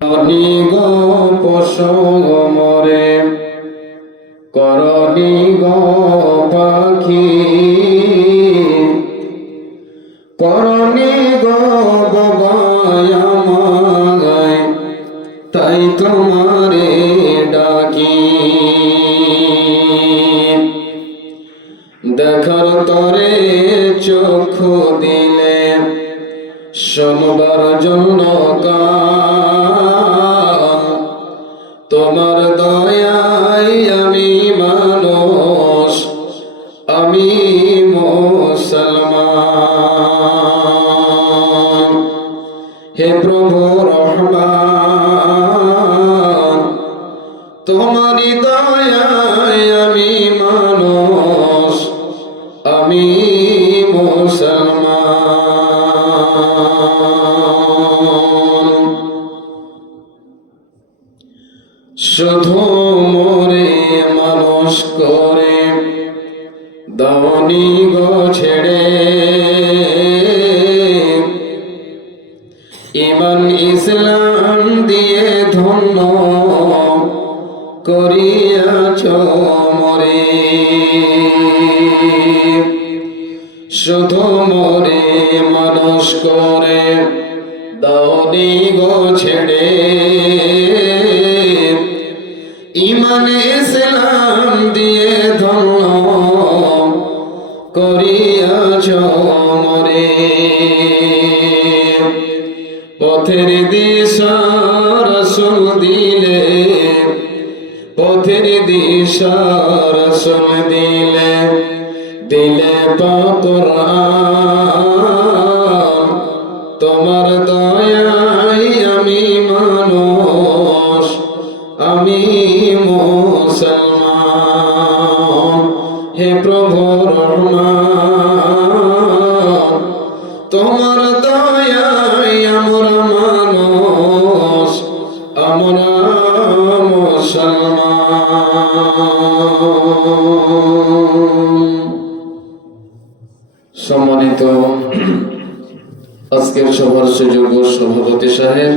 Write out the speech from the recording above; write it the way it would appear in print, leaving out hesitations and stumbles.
করনি গো পশমরে করনি গো পাখি করনি গো বাবায় তাই তোমারে ডাকি দেখার তরে চক্ষু দিলে শোনবার জন্য কান তোমার দয়ায় আমি মানুষ আমি মুসলমান হে প্রভু রহমান তোমারই দয়ায় আমি মানুষ আমি মুসলমান শুধু মোরে মানুষ করে দাওনি গো ছেড়ে ঈমান ইসলাম দিয়ে ধন্য করিয়াছ মোরে শুধু মোরে মানুষ করে দাওনি গো ছেড়ে ঈমান ইসলাম দিয়ে ধন্য করিয়াছ মোরে পথের দিশা রাসূল দিলে পথের দিশা রাসূল দিলে দিলে কুরআন তোমার দয়ায় আমি মানুষ আমি মুসলমান হে প্রভু রহমান তোমার দয়ায় আমরা মানুষ আমরা মুসলমান। সম্মানিত আজকের সভার সুযোগ্য সভাপতি সাহেব,